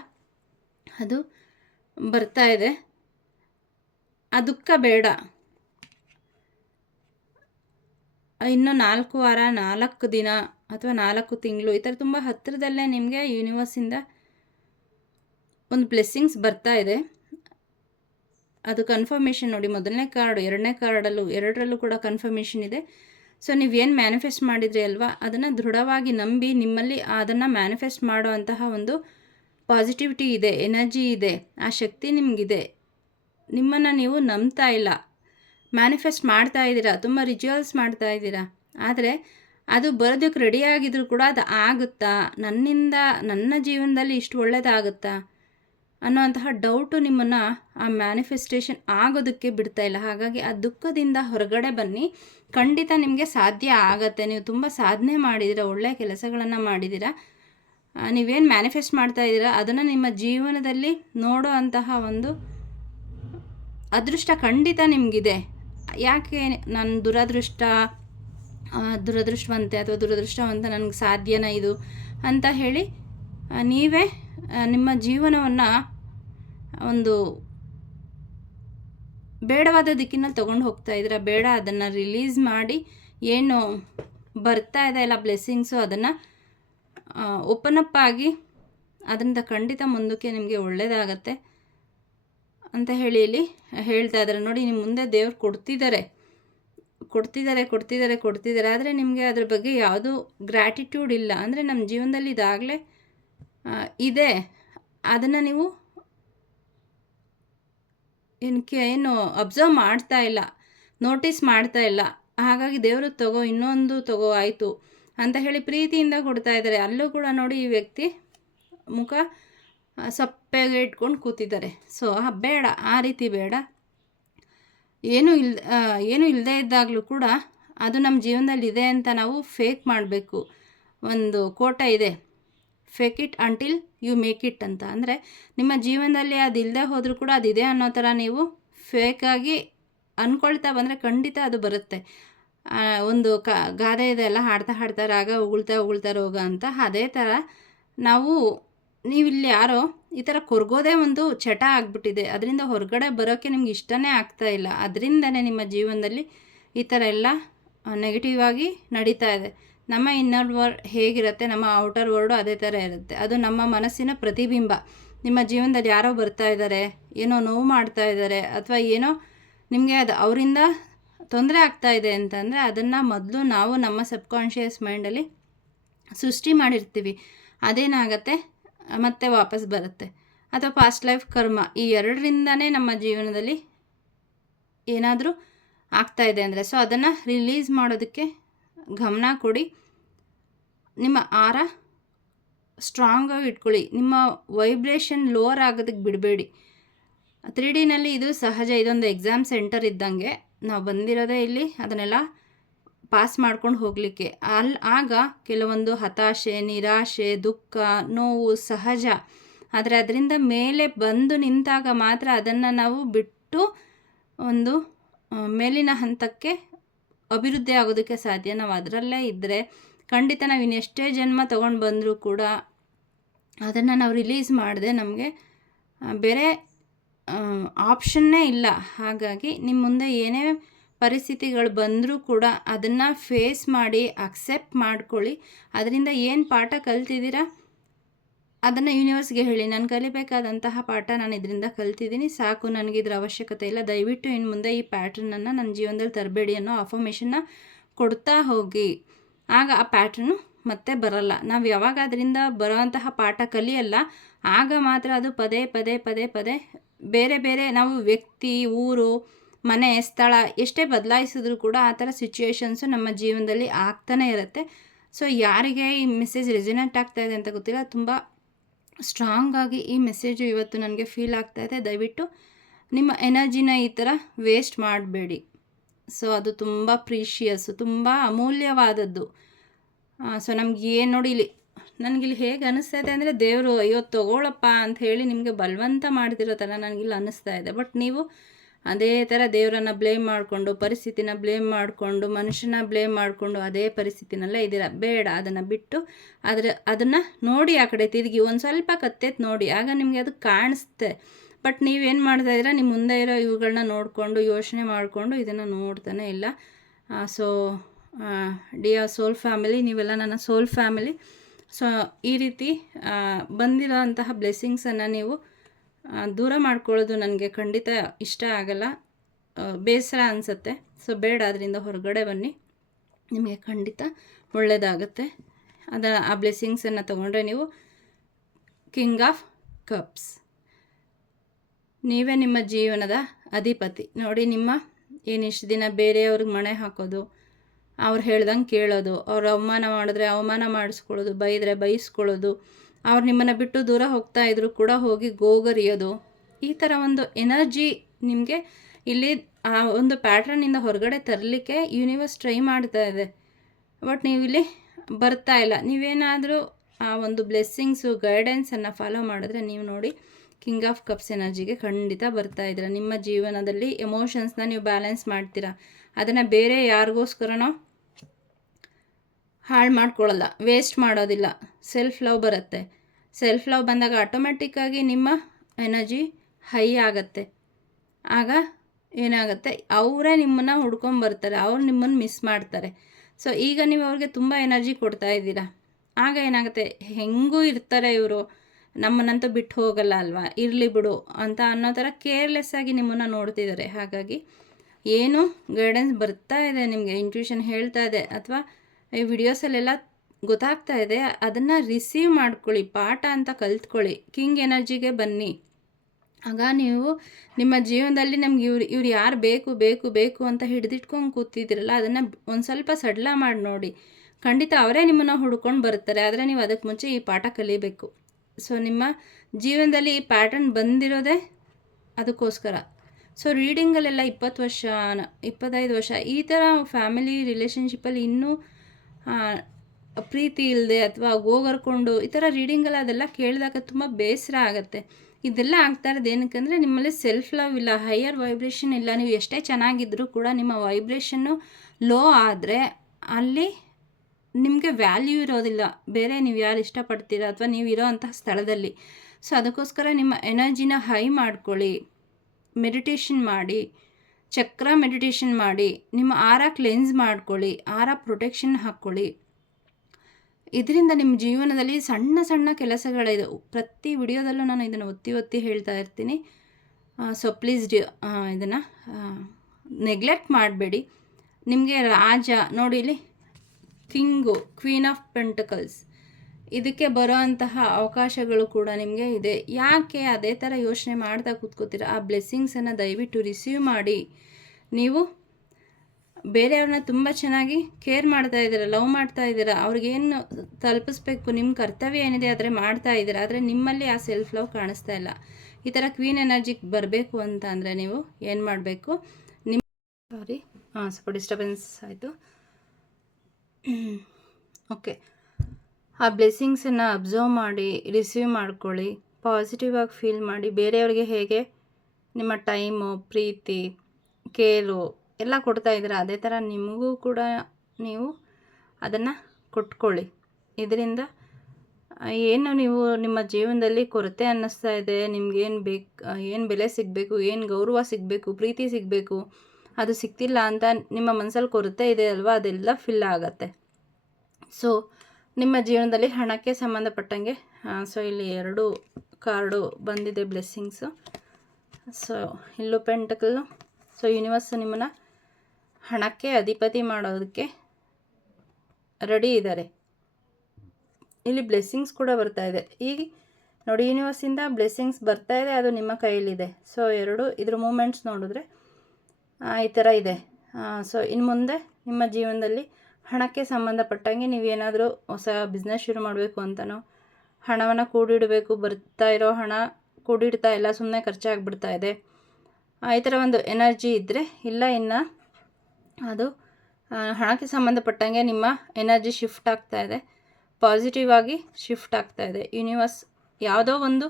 ಅದು ಬರ್ತಾ ಇದೆ. ಆ ದುಃಖ ಬೇಡ. ಇನ್ನು ನಾಲ್ಕು ವಾರ, ನಾಲ್ಕು ದಿನ ಅಥವಾ ನಾಲ್ಕು ತಿಂಗಳು, ಈ ಥರ ತುಂಬ ಹತ್ತಿರದಲ್ಲೇ ನಿಮಗೆ ಯೂನಿವರ್ಸಿಂದ ಒಂದು ಬ್ಲೆಸ್ಸಿಂಗ್ಸ್ ಬರ್ತಾ ಇದೆ. ಅದು ಕನ್ಫರ್ಮೇಷನ್ ನೋಡಿ, ಮೊದಲನೇ ಕಾರ್ಡು ಎರಡನೇ ಕಾರ್ಡಲ್ಲೂ ಎರಡರಲ್ಲೂ ಕೂಡ ಕನ್ಫರ್ಮೇಷನ್ ಇದೆ. ಸೊ ನೀವೇನು ಮ್ಯಾನಿಫೆಸ್ಟ್ ಮಾಡಿದ್ರಿ ಅಲ್ವಾ, ಅದನ್ನು ದೃಢವಾಗಿ ನಂಬಿ ನಿಮ್ಮಲ್ಲಿ ಅದನ್ನು ಮ್ಯಾನಿಫೆಸ್ಟ್ ಮಾಡುವಂತಹ ಒಂದು ಪಾಸಿಟಿವಿಟಿ ಇದೆ ಎನರ್ಜಿ ಇದೆ, ಆ ಶಕ್ತಿ ನಿಮಗಿದೆ. ನಿಮ್ಮನ್ನು ನೀವು ನಂಬ್ತಾ ಇಲ್ಲ. ಮ್ಯಾನಿಫೆಸ್ಟ್ ಮಾಡ್ತಾ ಇದ್ದೀರಾ, ತುಂಬ ರಿಚುವಲ್ಸ್ ಮಾಡ್ತಾ ಇದ್ದೀರಾ. ಆದರೆ ಅದು ಬರೋದಕ್ಕೆ ಆಗಿದ್ರು ಕೂಡ ಅದು ಆಗುತ್ತಾ? ನನ್ನಿಂದ, ನನ್ನ ಜೀವನದಲ್ಲಿ ಇಷ್ಟು ಒಳ್ಳೆಯದಾಗುತ್ತಾ ಅನ್ನೋಂತಹ ಡೌಟು ನಿಮ್ಮನ್ನು ಆ ಮ್ಯಾನಿಫೆಸ್ಟೇಷನ್ ಆಗೋದಕ್ಕೆ ಬಿಡ್ತಾ ಇಲ್ಲ. ಹಾಗಾಗಿ ಆ ದುಃಖದಿಂದ ಹೊರಗಡೆ ಬನ್ನಿ. ಖಂಡಿತ ನಿಮಗೆ ಸಾಧ್ಯ ಆಗತ್ತೆ. ನೀವು ತುಂಬ ಸಾಧನೆ ಮಾಡಿದ್ದೀರಾ ಒಳ್ಳೆಯ ಕೆಲಸಗಳನ್ನು ಮಾಡಿದ್ದೀರಾ. ನೀವೇನು ಮ್ಯಾನಿಫೆಸ್ಟ್ ಮಾಡ್ತಾ ಇದ್ದೀರಾ, ಅದನ್ನು ನಿಮ್ಮ ಜೀವನದಲ್ಲಿ ನೋಡೋ ಅಂತಹ ಒಂದು ಅದೃಷ್ಟ ಖಂಡಿತ ನಿಮಗಿದೆ. ಯಾಕೆ ನಾನು ದುರದೃಷ್ಟ? ದುರದೃಷ್ಟವಂತೆ ಅಥವಾ ದುರದೃಷ್ಟವಂತ ನನಗೆ ಸಾಧ್ಯನ ಇದು? ಅಂತ ಹೇಳಿ ನೀವೇ ನಿಮ್ಮ ಜೀವನವನ್ನು ಒಂದು ಬೇಡವಾದ ದಿಕ್ಕಿನಲ್ಲಿ ತೊಗೊಂಡು ಹೋಗ್ತಾ ಇದ್ದೀರಾ. ಬೇಡ, ಅದನ್ನು ರಿಲೀಸ್ ಮಾಡಿ ಏನು ಬರ್ತಾ ಇದೆ ಎಲ್ಲ ಬ್ಲೆಸ್ಸಿಂಗ್ಸು ಅದನ್ನು ಓಪನ್ ಅಪ್ ಆಗಿ ಅದರಿಂದ ಖಂಡಿತ ಮುಂದಕ್ಕೆ ನಿಮಗೆ ಒಳ್ಳೆಯದಾಗತ್ತೆ ಅಂತ ಹೇಳಿ ಇಲ್ಲಿ ಹೇಳ್ತಾ ಇದ್ದಾರೆ. ನೋಡಿ ನಿಮ್ಮ ಮುಂದೆ ದೇವ್ರು ಕೊಡ್ತಿದ್ದಾರೆ. ಕೊಡ್ತಿದ್ದಾರೆ ಕೊಡ್ತಿದ್ದಾರೆ ಕೊಡ್ತಿದ್ದಾರೆ ಆದರೆ ನಿಮಗೆ ಅದ್ರ ಬಗ್ಗೆ ಯಾವುದೂ ಗ್ರ್ಯಾಟಿಟ್ಯೂಡ್ ಇಲ್ಲ. ಅಂದರೆ ನಮ್ಮ ಜೀವನದಲ್ಲಿ ಇದಾಗಲೇ ಇದೆ. ಅದನ್ನು ನೀವು ಏನಕ್ಕೆ ಏನು ಅಬ್ಸರ್ವ್ ಮಾಡ್ತಾ ಇಲ್ಲ. ನೋಟಿಸ್ ಮಾಡ್ತಾ ಇಲ್ಲ. ಹಾಗಾಗಿ ದೇವರು ತಗೋ, ಇನ್ನೊಂದು ತಗೋ, ಆಯಿತು ಅಂತ ಹೇಳಿ ಪ್ರೀತಿಯಿಂದ ಕೊಡ್ತಾ ಇದ್ದಾರೆ. ಅಲ್ಲೂ ಕೂಡ ನೋಡಿ ಈ ವ್ಯಕ್ತಿ ಮುಖ ಸಪ್ಪೆಗೆ ಇಟ್ಕೊಂಡು ಕೂತಿದ್ದಾರೆ. ಸೊ ಬೇಡ. ಆ ರೀತಿ ಬೇಡ. ಏನು ಇಲ್ ಏನು ಇಲ್ಲದೆ ಇದ್ದಾಗಲೂ ಕೂಡ ಅದು ನಮ್ಮ ಜೀವನದಲ್ಲಿ ಇದೆ ಅಂತ ನಾವು ಫೇಕ್ ಮಾಡಬೇಕು. ಒಂದು ಕೋಟ ಇದೆ. Fake it until you make it ಅಂತ. ಅಂದರೆ ನಿಮ್ಮ ಜೀವನದಲ್ಲಿ ಅದು ಇಲ್ಲದೆ ಹೋದರೂ ಕೂಡ ಅದಿದೆ ಅನ್ನೋ ಥರ ನೀವು ಫೇಕಾಗಿ ಅಂದ್ಕೊಳ್ತಾ ಬಂದರೆ ಖಂಡಿತ ಅದು ಬರುತ್ತೆ. ಒಂದು ಕ, ಗಾದೆ ಇದೆ ಅಲ್ಲ, ಹಾಡ್ತಾ ಹಾಡ್ತಾ ರಾಗ ಉಗುಳ್ತಾ ಉಗುಳ್ತಾ ರೋಗ ಅಂತ. ಅದೇ ಥರ ನಾವು ನೀವಿಲ್ಲಿ ಯಾರೋ ಈ ಥರ ಕೊರ್ಗೋದೇ ಒಂದು ಚಟ ಆಗಿಬಿಟ್ಟಿದೆ. ಅದರಿಂದ ಹೊರಗಡೆ ಬರೋಕ್ಕೆ ನಿಮ್ಗೆ ಇಷ್ಟನೇ ಆಗ್ತಾ ಇಲ್ಲ. ಅದರಿಂದನೇ ನಿಮ್ಮ ಜೀವನದಲ್ಲಿ ಈ ಥರ ಎಲ್ಲ ನೆಗೆಟಿವ್ ಆಗಿ ನಡೀತಾ ಇದೆ. ನಮ್ಮ ಇನ್ನರ್ ವರ್ಡ್ ಹೇಗಿರುತ್ತೆ, ನಮ್ಮ ಔಟರ್ ವರ್ಡು ಅದೇ ಥರ ಇರುತ್ತೆ. ಅದು ನಮ್ಮ ಮನಸ್ಸಿನ ಪ್ರತಿಬಿಂಬ. ನಿಮ್ಮ ಜೀವನದಲ್ಲಿ ಯಾರೋ ಬರ್ತಾ ಇದ್ದಾರೆ, ಏನೋ ನೋವು ಮಾಡ್ತಾ ಇದ್ದಾರೆ, ಅಥವಾ ಏನೋ ನಿಮಗೆ ಅದು ಅವರಿಂದ ತೊಂದರೆ ಆಗ್ತಾ ಇದೆ ಅಂತಂದರೆ ಅದನ್ನು ಮೊದಲು ನಾವು ನಮ್ಮ ಸಬ್ಕಾನ್ಷಿಯಸ್ ಮೈಂಡಲ್ಲಿ ಸೃಷ್ಟಿ ಮಾಡಿರ್ತೀವಿ. ಅದೇನಾಗತ್ತೆ? ಮತ್ತೆ ವಾಪಸ್ ಬರುತ್ತೆ. ಅಥವಾ ಪಾಸ್ಟ್ ಲೈಫ್ ಕರ್ಮ ಈ ಎರಡರಿಂದನೇ ನಮ್ಮ ಜೀವನದಲ್ಲಿ ಏನಾದರೂ ಆಗ್ತಾ ಇದೆ ಅಂದರೆ. ಸೊ ಅದನ್ನು ರಿಲೀಸ್ ಮಾಡೋದಕ್ಕೆ ಗಮನ ಕೊಡಿ. ನಿಮ್ಮ ಆರ ಸ್ಟ್ರಾಂಗಾಗಿ ಇಟ್ಕೊಳ್ಳಿ. ನಿಮ್ಮ ವೈಬ್ರೇಷನ್ ಲೋವರ್ ಆಗೋದಕ್ಕೆ ಬಿಡಬೇಡಿ. ತ್ರೀ ಡಿನಲ್ಲಿ ಇದು ಸಹಜ. ಇದೊಂದು ಎಕ್ಸಾಮ್ ಸೆಂಟರ್ ಇದ್ದಂಗೆ. ನಾವು ಬಂದಿರೋದೇ ಇಲ್ಲಿ. ಅದನ್ನೆಲ್ಲ ಪಾಸ್ ಮಾಡ್ಕೊಂಡು ಹೋಗಲಿಕ್ಕೆ. ಅಲ್ಲಿ ಆಗ ಕೆಲವೊಂದು ಹತಾಶೆ, ನಿರಾಶೆ, ದುಃಖ, ನೋವು, ಸಹಜ. ಆದರೆ ಅದರಿಂದ ಮೇಲೆ ಬಂದು ನಿಂತಾಗ ಮಾತ್ರ ಅದನ್ನು ನಾವು ಬಿಟ್ಟು ಒಂದು ಮೇಲಿನ ಹಂತಕ್ಕೆ ಅಭಿವೃದ್ಧಿ ಆಗೋದಕ್ಕೆ ಸಾಧ್ಯ. ನಾವು ಅದರಲ್ಲೇ ಇದ್ದರೆ ಖಂಡಿತ ನಾವು ಇನ್ನೆಷ್ಟೇ ಜನ್ಮ ತೊಗೊಂಡು ಬಂದರೂ ಕೂಡ ಅದನ್ನು ನಾವು ರಿಲೀಸ್ ಮಾಡದೆ ನಮಗೆ ಬೇರೆ ಆಪ್ಷನ್ನೇ ಇಲ್ಲ. ಹಾಗಾಗಿ ನಿಮ್ಮ ಮುಂದೆ ಏನೇ ಪರಿಸ್ಥಿತಿಗಳು ಬಂದರೂ ಕೂಡ ಅದನ್ನು ಫೇಸ್ ಮಾಡಿ ಅಕ್ಸೆಪ್ಟ್ ಮಾಡ್ಕೊಳ್ಳಿ. ಅದರಿಂದ ಏನು ಪಾಠ ಕಲ್ತಿದ್ದೀರಾ? ಅದನ್ನು ಯೂನಿವರ್ಸ್ಗೆ ಹೇಳಿ. ನಾನು ಕಲಿಬೇಕಾದಂತಹ ಪಾಠ ನಾನು ಇದರಿಂದ ಕಲ್ತಿದ್ದೀನಿ. ಸಾಕು, ನನಗೆ ಇದರ ಅವಶ್ಯಕತೆ ಇಲ್ಲ. ದಯವಿಟ್ಟು ಇನ್ನು ಮುಂದೆ ಈ ಪ್ಯಾಟ್ರನನ್ನು ನನ್ನ ಜೀವನದಲ್ಲಿ ತರಬೇಡಿ ಅನ್ನೋ ಅಫರ್ಮೇಷನ್ನ ಕೊಡ್ತಾ ಹೋಗಿ. ಆಗ ಆ ಪ್ಯಾಟ್ರನ್ನು ಮತ್ತೆ ಬರಲ್ಲ. ನಾವು ಯಾವಾಗ ಅದರಿಂದ ಬರೋವಂತಹ ಪಾಠ ಕಲಿಯಲ್ಲ, ಆಗ ಮಾತ್ರ ಅದು ಪದೇ ಪದೇ ಪದೇ ಪದೇ ಬೇರೆ ಬೇರೆ ನಾವು ವ್ಯಕ್ತಿ, ಊರು ಮನೆ, ಸ್ಥಳ ಎಷ್ಟೇ ಬದಲಾಯಿಸಿದ್ರು ಕೂಡ ಆ ಥರ ಸಿಚುವೇಶನ್ಸು ನಮ್ಮ ಜೀವನದಲ್ಲಿ ಆಗ್ತಾನೆ ಇರುತ್ತೆ. ಸೊ ಯಾರಿಗೆ ಈ ಮೆಸೇಜ್ ರೆಸಿನೆಂಟ್ ಆಗ್ತಾ ಇದೆ ಅಂತ ಗೊತ್ತಿಲ್ಲ. ತುಂಬ ಸ್ಟ್ರಾಂಗ್ ಆಗಿ ಈ ಮೆಸೇಜು ಇವತ್ತು ನನಗೆ ಫೀಲ್ ಆಗ್ತಾ ಇದೆ. ದಯವಿಟ್ಟು ನಿಮ್ಮ ಎನರ್ಜಿನ ಈ ಥರ ವೇಸ್ಟ್ ಮಾಡಬೇಡಿ. ಸೊ ಅದು ತುಂಬ ಪ್ರೀಶಿಯಸ್ಸು ತುಂಬ ಅಮೂಲ್ಯವಾದದ್ದು. ಸೊ ನಮ್ಗೆ ಏನು ನೋಡಿ ಇಲ್ಲಿ, ನನಗಿಲ್ಲಿ ಹೇಗೆ ಅನ್ನಿಸ್ತಾ ಇದೆ ಅಂದರೆ, ದೇವರು, ಅಯ್ಯೋ, ತಗೊಳಪ್ಪ ಅಂತ ಹೇಳಿ ನಿಮಗೆ ಬಲವಂತ ಮಾಡ್ತಿರೋ ಥರ ನನಗಿಲ್ಲಿ ಅನ್ನಿಸ್ತಾ ಇದೆ. ಬಟ್ ನೀವು ಅದೇ ಥರ ದೇವರನ್ನ ಬ್ಲೇಮ್ ಮಾಡಿಕೊಂಡು, ಪರಿಸ್ಥಿತಿನ ಬ್ಲೇಮ್ ಮಾಡಿಕೊಂಡು, ಮನುಷ್ಯನ ಬ್ಲೇಮ್ ಮಾಡಿಕೊಂಡು ಅದೇ ಪರಿಸ್ಥಿತಿನಲ್ಲೇ ಇದಿರ ಬೇಡ, ಅದನ್ನು ಬಿಟ್ಟು ಆದರೆ ಅದನ್ನು ನೋಡಿ ಆ ಕಡೆ ತಿರುಗಿ, ಒಂದು ಸ್ವಲ್ಪ ಕತ್ತೆತ್ತು ನೋಡಿ, ಆಗ ನಿಮಗೆ ಅದು ಕಾಣಿಸುತ್ತೆ ಬಟ್ ನೀವೇನು ಮಾಡ್ತಾ ಇದ್ದೀರಾ? ನಿಮ್ಮ ಮುಂದೆ ಇರೋ ಇವುಗಳನ್ನ ನೋಡಿಕೊಂಡು, ಯೋಚನೆ ಮಾಡಿಕೊಂಡು ಇದನ್ನು ನೋಡ್ತಾನೆ ಇಲ್ಲ. ಸೊ ಡಿಯರ್ ಸೋಲ್ ಫ್ಯಾಮಿಲಿ ನೀವೆಲ್ಲ ನನ್ನ ಸೋಲ್ ಫ್ಯಾಮಿಲಿ ಸೊ ಈ ರೀತಿ ಬಂದಿರೋ ಅಂತಹ ಬ್ಲೆಸ್ಸಿಂಗ್ಸನ್ನು ನೀವು ದೂರ ಮಾಡ್ಕೊಳ್ಳೋದು ನನಗೆ ಖಂಡಿತ ಇಷ್ಟ ಆಗಲ್ಲ. ಬೇಸರ ಅನಿಸುತ್ತೆ. ಸೊ ಬೇಡ, ಅದರಿಂದ ಹೊರಗಡೆ ಬನ್ನಿ. ನಿಮಗೆ ಖಂಡಿತ ಒಳ್ಳೆಯದಾಗುತ್ತೆ ಅದರ ಆ ಬ್ಲೆಸ್ಸಿಂಗ್ಸನ್ನು ತೊಗೊಂಡ್ರೆ ನೀವು ಕಿಂಗ್ ಆಫ್ ಕಪ್ಸ್ ನೀವೇ ನಿಮ್ಮ ಜೀವನದ ಅಧಿಪತಿ. ನೋಡಿ, ನಿಮ್ಮ ಏನಿಷ್ಟು ದಿನ ಬೇರೆಯವ್ರಿಗೆ ಮಣೆ ಹಾಕೋದು, ಅವ್ರು ಹೇಳ್ದಂಗೆ ಕೇಳೋದು, ಅವ್ರು ಅವಮಾನ ಮಾಡಿದ್ರೆ ಅವಮಾನ ಮಾಡಿಸ್ಕೊಳ್ಳೋದು, ಬೈದರೆ ಬೈಸ್ಕೊಳ್ಳೋದು ಅವ್ರು ನಿಮ್ಮನ್ನು ಬಿಟ್ಟು ದೂರ ಹೋಗ್ತಾ ಇದ್ರು ಕೂಡ ಹೋಗಿ ಗೋಗರಿಯೋದು. ಈ ಥರ ಒಂದು ಎನರ್ಜಿ ನಿಮಗೆ ಇಲ್ಲಿ ಆ ಒಂದು ಪ್ಯಾಟ್ರನ್ನಿಂದ ಹೊರಗಡೆ ತರಲಿಕ್ಕೆ ಯೂನಿವರ್ಸ್ ಟ್ರೈ ಮಾಡ್ತಾ ಇದೆ. ಬಟ್ ನೀವು ಇಲ್ಲಿ ಬರ್ತಾ ಇಲ್ಲ. ನೀವೇನಾದರೂ ಆ ಒಂದು ಬ್ಲೆಸ್ಸಿಂಗ್ಸು ಗೈಡೆನ್ಸನ್ನು ಫಾಲೋ ಮಾಡಿದ್ರೆ ನೀವು ನೋಡಿ ಕಿಂಗ್ ಆಫ್ ಕಪ್ಸ್ ಎನರ್ಜಿಗೆ ಖಂಡಿತ ಬರ್ತಾ ಇದ್ದೀರಾ. ನಿಮ್ಮ ಜೀವನದಲ್ಲಿ ಎಮೋಷನ್ಸ್ನ ನೀವು ಬ್ಯಾಲೆನ್ಸ್ ಮಾಡ್ತೀರಾ. ಅದನ್ನು ಬೇರೆ ಯಾರಿಗೋಸ್ಕರನೋ ಹಾಳು ಮಾಡ್ಕೊಳ್ಳಲ್ಲ. ವೇಸ್ಟ್ ಮಾಡೋದಿಲ್ಲ. ಸೆಲ್ಫ್ ಲವ್ ಬರುತ್ತೆ. ಸೆಲ್ಫ್ ಲವ್ ಬಂದಾಗ ಆಟೋಮೆಟಿಕ್ಕಾಗಿ ನಿಮ್ಮ ಎನರ್ಜಿ ಹೈ ಆಗುತ್ತೆ. ಆಗ ಏನಾಗುತ್ತೆ? ಅವರೇ ನಿಮ್ಮನ್ನು ಹುಡ್ಕೊಂಬರ್ತಾರೆ ಅವ್ರು ನಿಮ್ಮನ್ನು ಮಿಸ್ ಮಾಡ್ತಾರೆ. ಸೊ ಈಗ ನೀವು ಅವ್ರಿಗೆ ತುಂಬ ಎನರ್ಜಿ ಕೊಡ್ತಾ ಇದ್ದೀರಾ. ಆಗ ಏನಾಗುತ್ತೆ? ಹೆಂಗೂ ಇರ್ತಾರೆ ಇವರು. ನಮ್ಮನ್ನಂತೂ ಬಿಟ್ಟು ಹೋಗಲ್ಲ ಅಲ್ವಾ? ಇರಲಿ ಬಿಡು ಅಂತ ಅನ್ನೋ ಥರ ಕೇರ್ಲೆಸ್ ಆಗಿ ನಿಮ್ಮನ್ನು ನೋಡ್ತಿದ್ದಾರೆ. ಹಾಗಾಗಿ ಏನು ಗೈಡೆನ್ಸ್ ಬರ್ತಾ ಇದೆ ನಿಮಗೆ. ಇಂಟ್ಯೂಷನ್ ಹೇಳ್ತಾ ಇದೆ. ಅಥವಾ ಈ ವಿಡಿಯೋಸಲ್ಲೆಲ್ಲ ಗೊತ್ತಾಗ್ತಾ ಇದೆ, ಅದನ್ನು ರಿಸೀವ್ ಮಾಡ್ಕೊಳ್ಳಿ, ಪಾಠ ಅಂತ ಕಲ್ತ್ಕೊಳ್ಳಿ. ಕಿಂಗ್ ಎನರ್ಜಿಗೆ ಬನ್ನಿ. ಆಗ ನೀವು ನಿಮ್ಮ ಜೀವನದಲ್ಲಿ ನಮ್ಗೆ ಇವ್ರು ಇವ್ರು ಯಾರು ಬೇಕು ಬೇಕು ಬೇಕು ಅಂತ ಹಿಡಿದಿಟ್ಕೊಂಡು ಕೂತಿದ್ದೀರಲ್ಲ, ಅದನ್ನು ಒಂದು ಸ್ವಲ್ಪ ಸಡ್ಲ ಮಾಡಿ ನೋಡಿ. ಖಂಡಿತ ಅವರೇ ನಿಮ್ಮನ್ನು ಹುಡ್ಕೊಂಡು ಬರ್ತಾರೆ, ಆದರೆ ನೀವು ಅದಕ್ಕೆ ಮುಂಚೆ ಈ ಪಾಠ ಕಲಿಬೇಕು. ಸೊ ನಿಮ್ಮ ಜೀವನದಲ್ಲಿ ಈ ಪ್ಯಾಟರ್ನ್ ಬಂದಿರೋದೇ ಅದಕ್ಕೋಸ್ಕರ. ಸೊ ರೀಡಿಂಗಲ್ಲೆಲ್ಲ ಇಪ್ಪತ್ತು ವರ್ಷ, ಇಪ್ಪತ್ತೈದು ವರ್ಷ, ಈ ಥರ ಫ್ಯಾಮಿಲಿ ರಿಲೇಷನ್ಶಿಪ್ಪಲ್ಲಿ ಇನ್ನೂ ಪ್ರೀತಿ ಇಲ್ಲದೆ ಅಥವಾ ಹೋಗರ್ಕೊಂಡು ಈ ಥರ ರೀಡಿಂಗಲ್ಲಿ ಅದೆಲ್ಲ ಕೇಳಿದಾಗ ತುಂಬ ಬೇಸರ ಆಗುತ್ತೆ. ಇದೆಲ್ಲ ಆಗ್ತಾ ಇರೋದು ಏನಕ್ಕಂದರೆ ನಿಮ್ಮಲ್ಲಿ ಸೆಲ್ಫ್ ಲವ್ ಇಲ್ಲ ಹೈಯರ್ ವೈಬ್ರೇಷನ್ ಇಲ್ಲ, ನೀವು ಎಷ್ಟೇ ಚೆನ್ನಾಗಿದ್ದರೂ ಕೂಡ ನಿಮ್ಮ ವೈಬ್ರೇಷನ್ನು ಲೋ ಆದರೆ ಅಲ್ಲಿ ನಿಮಗೆ ವ್ಯಾಲ್ಯೂ ಇರೋದಿಲ್ಲ. ಬೇರೆ ನೀವು ಯಾರು ಇಷ್ಟಪಡ್ತೀರ ಅಥವಾ ನೀವು ಇರೋ ಸ್ಥಳದಲ್ಲಿ. ಸೊ ಅದಕ್ಕೋಸ್ಕರ ನಿಮ್ಮ ಎನರ್ಜಿನ ಹೈ ಮಾಡ್ಕೊಳ್ಳಿ ಮೆಡಿಟೇಷನ್ ಮಾಡಿ, ಚಕ್ರ ಮೆಡಿಟೇಷನ್ ಮಾಡಿ, ನಿಮ್ಮ ಆರ ಕ್ಲೆನ್ಸ್ ಮಾಡ್ಕೊಳ್ಳಿ ಆರ ಪ್ರೊಟೆಕ್ಷನ್ ಹಾಕ್ಕೊಳ್ಳಿ. ಇದರಿಂದ ನಿಮ್ಮ ಜೀವನದಲ್ಲಿ ಸಣ್ಣ ಸಣ್ಣ ಕೆಲಸಗಳಿದೆ. ಪ್ರತಿ ವಿಡಿಯೋದಲ್ಲೂ ನಾನು ಇದನ್ನು ಒತ್ತಿ ಒತ್ತಿ ಹೇಳ್ತಾ ಇರ್ತೀನಿ. ಸೊ ಪ್ಲೀಸ್ ಇದನ್ನು ನೆಗ್ಲೆಕ್ಟ್ ಮಾಡಬೇಡಿ. ನಿಮಗೆ ರಾಜ, ನೋಡಿ ಇಲ್ಲಿ, ಕಿಂಗು ಕ್ವೀನ್ ಆಫ್ ಪೆಂಟಕಲ್ಸ್ ಇದಕ್ಕೆ ಬರೋ ಅಂತಹ ಅವಕಾಶಗಳು ಕೂಡ ನಿಮಗೆ ಇದೆ. ಯಾಕೆ ಅದೇ ಥರ ಯೋಚನೆ ಮಾಡ್ತಾ ಕೂತ್ಕೋತೀರ? ಆ ಬ್ಲೆಸ್ಸಿಂಗ್ಸನ್ನು ದಯವಿಟ್ಟು ರಿಸೀವ್ ಮಾಡಿ. ನೀವು ಬೇರೆಯವ್ರನ್ನ ತುಂಬ ಚೆನ್ನಾಗಿ ಕೇರ್ ಮಾಡ್ತಾ ಇದ್ದೀರ ಲವ್ ಮಾಡ್ತಾ ಇದ್ದೀರಾ, ಅವ್ರಿಗೇನು ತಲುಪಿಸ್ಬೇಕು ನಿಮ್ಮ ಕರ್ತವ್ಯ ಏನಿದೆ ಆದರೆ ಮಾಡ್ತಾ ಇದ್ದೀರಾ, ಆದರೆ ನಿಮ್ಮಲ್ಲಿ ಆ ಸೆಲ್ಫ್ ಲವ್ ಕಾಣಿಸ್ತಾ ಇಲ್ಲ. ಈ ಥರ ಕ್ವೀನ್ ಎನರ್ಜಿಗೆ ಬರಬೇಕು ಅಂತ ಅಂದರೆ ನೀವು ಏನು ಮಾಡಬೇಕು? ನಿಮ್ಮ ಸಾರಿ ಹಾಂ, ಸ್ವಲ್ಪ ಡಿಸ್ಟರ್ಬೆನ್ಸ್ ಆಯಿತು. ಓಕೆ ಆ ಬ್ಲೆಸ್ಸಿಂಗ್ಸನ್ನು ಅಬ್ಸರ್ವ್ ಮಾಡಿ ರಿಸೀವ್ ಮಾಡ್ಕೊಳ್ಳಿ ಪಾಸಿಟಿವ್ ಆಗಿ ಫೀಲ್ ಮಾಡಿ, ಬೇರೆಯವ್ರಿಗೆ ಹೇಗೆ ನಿಮ್ಮ ಟೈಮು ಪ್ರೀತಿ ಕೇರು ಎಲ್ಲ ಕೊಡ್ತಾ ಇದ್ದೀರ? ಅದೇ ಥರ ನಿಮಗೂ ಕೂಡ ನೀವು ಅದನ್ನು ಕೊಟ್ಕೊಳ್ಳಿ. ಇದರಿಂದ ಏನು ನೀವು ನಿಮ್ಮ ಜೀವನದಲ್ಲಿ ಕೊರತೆ ಅನ್ನಿಸ್ತಾ ಇದೆ ನಿಮ್ಗೇನು ಬೇಕು ಏನು ಬೆಲೆ ಸಿಗಬೇಕು, ಏನು ಗೌರವ ಸಿಗಬೇಕು, ಪ್ರೀತಿ ಸಿಗಬೇಕು, ಅದು ಸಿಗ್ತಿಲ್ಲ ಅಂತ ನಿಮ್ಮ ಮನಸ್ಸಲ್ಲಿ ಕೊರತೆ ಇದೆ ಅಲ್ವಾ? ಅದೆಲ್ಲ ಫಿಲ್ ಆಗತ್ತೆ. ಸೊ ನಿಮ್ಮ ಜೀವನದಲ್ಲಿ ಹಣಕ್ಕೆ ಸಂಬಂಧಪಟ್ಟಂಗೆ ಸೊ ಇಲ್ಲಿ ಎರಡು ಕಾರ್ಡು ಬಂದಿದೆ ಬ್ಲೆಸ್ಸಿಂಗ್ಸು ಸೊ ಇಲ್ಲೂ ಪೆಂಟಕಲ್ಲು ಸೊ ಯೂನಿವರ್ಸ್ ನಿಮ್ಮನ್ನು ಹಣಕ್ಕೆ ಅಧಿಪತಿ ಮಾಡೋದಕ್ಕೆ ರೆಡಿ ಇದ್ದಾರೆ ಇಲ್ಲಿ ಬ್ಲೆಸ್ಸಿಂಗ್ಸ್ ಕೂಡ ಬರ್ತಾ ಇದೆ. ಈಗ ನೋಡಿ ಯೂನಿವರ್ಸಿಂದ ಬ್ಲೆಸ್ಸಿಂಗ್ಸ್ ಬರ್ತಾ ಇದೆ, ಅದು ನಿಮ್ಮ ಕೈಯಲ್ಲಿದೆ. ಸೊ ಎರಡು ಇದ್ರ ಮೂಮೆಂಟ್ಸ್ ನೋಡಿದ್ರೆ ಈ ಥರ ಇದೆ. ಸೊ ಇನ್ನು ಮುಂದೆ ನಿಮ್ಮ ಜೀವನದಲ್ಲಿ ಹಣಕ್ಕೆ ಸಂಬಂಧಪಟ್ಟಂಗೆ ನೀವೇನಾದರೂ ಹೊಸ ಬಿಸ್ನೆಸ್ ಶುರು ಮಾಡಬೇಕು ಅಂತನೋ, ಹಣವನ್ನು ಕೂಡಿಡಬೇಕು, ಬರ್ತಾ ಇರೋ ಹಣ ಕೂಡಿಡ್ತಾ ಇಲ್ಲ ಸುಮ್ಮನೆ ಖರ್ಚಾಗ್ಬಿಡ್ತಾ ಇದೆ. ಈ ಥರ ಒಂದು ಎನರ್ಜಿ ಇದ್ದರೆ ಇಲ್ಲ ಇನ್ನು ಅದು ಹಣಕ್ಕೆ ಸಂಬಂಧಪಟ್ಟಂಗೆ ನಿಮ್ಮ ಎನರ್ಜಿ ಶಿಫ್ಟ್ ಆಗ್ತಾ ಇದೆ. ಪಾಸಿಟಿವ್ ಆಗಿ ಶಿಫ್ಟ್ ಆಗ್ತಾ ಇದೆ. ಯೂನಿವರ್ಸ್ ಯಾವುದೋ ಒಂದು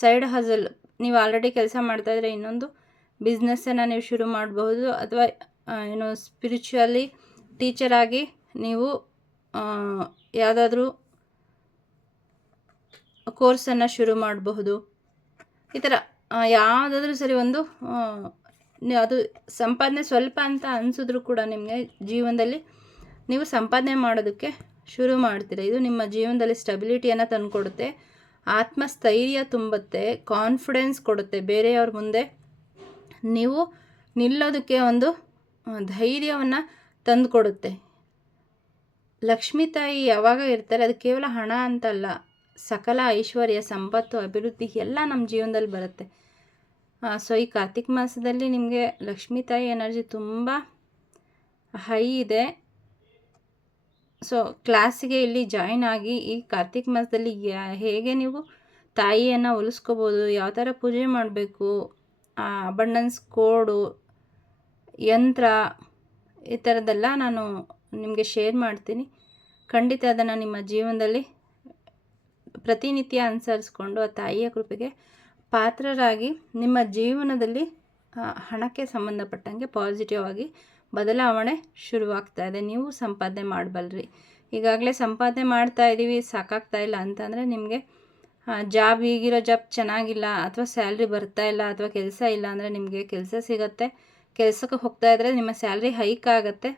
ಸೈಡ್ ಹಸಲ್, ನೀವು ಆಲ್ರೆಡಿ ಕೆಲಸ ಮಾಡ್ತಾಯಿದ್ರೆ ಇನ್ನೊಂದು ಬಿಸ್ನೆಸ್ಸನ್ನು ನೀವು ಶುರು ಮಾಡಬಹುದು ಅಥವಾ ಏನು ಸ್ಪಿರಿಚುವಲಿ ಆಗಿ ನೀವು ಯಾವುದಾದ್ರೂ ಕೋರ್ಸನ್ನು ಶುರು ಮಾಡಬಹುದು. ಈ ಥರ ಯಾವುದಾದ್ರೂ ಸರಿ ಒಂದು ಅದು ಸಂಪಾದನೆ ಸ್ವಲ್ಪ ಅಂತ ಅನಿಸಿದ್ರು ಕೂಡ ನಿಮಗೆ ಜೀವನದಲ್ಲಿ ನೀವು ಸಂಪಾದನೆ ಮಾಡೋದಕ್ಕೆ ಶುರು ಮಾಡ್ತೀರ. ಇದು ನಿಮ್ಮ ಜೀವನದಲ್ಲಿ ಸ್ಟೆಬಿಲಿಟಿಯನ್ನು ತಂದುಕೊಡುತ್ತೆ, ಆತ್ಮಸ್ಥೈರ್ಯ ತುಂಬುತ್ತೆ ಕಾನ್ಫಿಡೆನ್ಸ್ ಕೊಡುತ್ತೆ. ಬೇರೆಯವ್ರ ಮುಂದೆ ನೀವು ನಿಲ್ಲೋದಕ್ಕೆ ಒಂದು ಧೈರ್ಯವನ್ನು ತಂದುಕೊಡುತ್ತೆ. ಲಕ್ಷ್ಮೀ ತಾಯಿ ಯಾವಾಗ ಇರ್ತಾರೆ, ಅದು ಕೇವಲ ಹಣ ಅಂತಲ್ಲ. ಸಕಲ ಐಶ್ವರ್ಯ, ಸಂಪತ್ತು, ಅಭಿವೃದ್ಧಿ ಎಲ್ಲ ನಮ್ಮ ಜೀವನದಲ್ಲಿ ಬರುತ್ತೆ. ಸೊ ಈ ಕಾರ್ತಿಕ್ ಮಾಸದಲ್ಲಿ ನಿಮಗೆ ಲಕ್ಷ್ಮೀ ತಾಯಿ ಎನರ್ಜಿ ತುಂಬ ಹೈ ಇದೆ. ಸೊ ಕ್ಲಾಸಿಗೆ ಇಲ್ಲಿ ಜಾಯಿನ್ ಆಗಿ ಈ ಕಾರ್ತಿಕ್ ಮಾಸದಲ್ಲಿ ಹೇಗೆ ನೀವು ತಾಯಿಯನ್ನು ಹೊಲಿಸ್ಕೋಬೋದು ಯಾವ ಥರ ಪೂಜೆ ಮಾಡಬೇಕು ಅಬಂಡನ್ಸ್ ಕೋಡು, ಯಂತ್ರ ಈ ಥರದ್ದೆಲ್ಲ ನಾನು ನಿಮಗೆ ಶೇರ್ ಮಾಡ್ತೀನಿ. ಖಂಡಿತ ಅದನ್ನು ನಿಮ್ಮ ಜೀವನದಲ್ಲಿ ಪ್ರತಿನಿತ್ಯ ಅನುಸರಿಸ್ಕೊಂಡು ಆ ತಾಯಿಯ ಕೃಪೆಗೆ ಪಾತ್ರರಾಗಿ ನಿಮ್ಮ ಜೀವನದಲ್ಲಿ ಹಣಕ್ಕೆ ಸಂಬಂಧಪಟ್ಟಂಗೆ ಪಾಸಿಟಿವ್ ಆಗಿ ಬದಲಾವಣೆ ಶುರುವಾಗ್ತಾ ಇದೆ. ನೀವು ಸಂಪಾದನೆ ಮಾಡಬಲ್ರಿ. ಈಗಾಗಲೇ ಸಂಪಾದನೆ ಮಾಡ್ತಾ ಇದ್ದೀವಿ ಸಾಕಾಗ್ತಾ ಇಲ್ಲ ಅಂತಂದರೆ ನಿಮಗೆ ಜಾಬ್ ಈಗಿರೋ ಜಾಬ್ ಚೆನ್ನಾಗಿಲ್ಲ ಅಥವಾ ಸ್ಯಾಲ್ರಿ ಬರ್ತಾ ಇಲ್ಲ ಅಥವಾ ಕೆಲಸ ಇಲ್ಲ ಅಂದರೆ ನಿಮಗೆ ಕೆಲಸ ಸಿಗುತ್ತೆ. ಕೆಲಸಕ್ಕೆ ಹೋಗ್ತಾ ಇದ್ದರೆ ನಿಮ್ಮ ಸ್ಯಾಲ್ರಿ ಹೈಕ್ ಆಗುತ್ತೆ.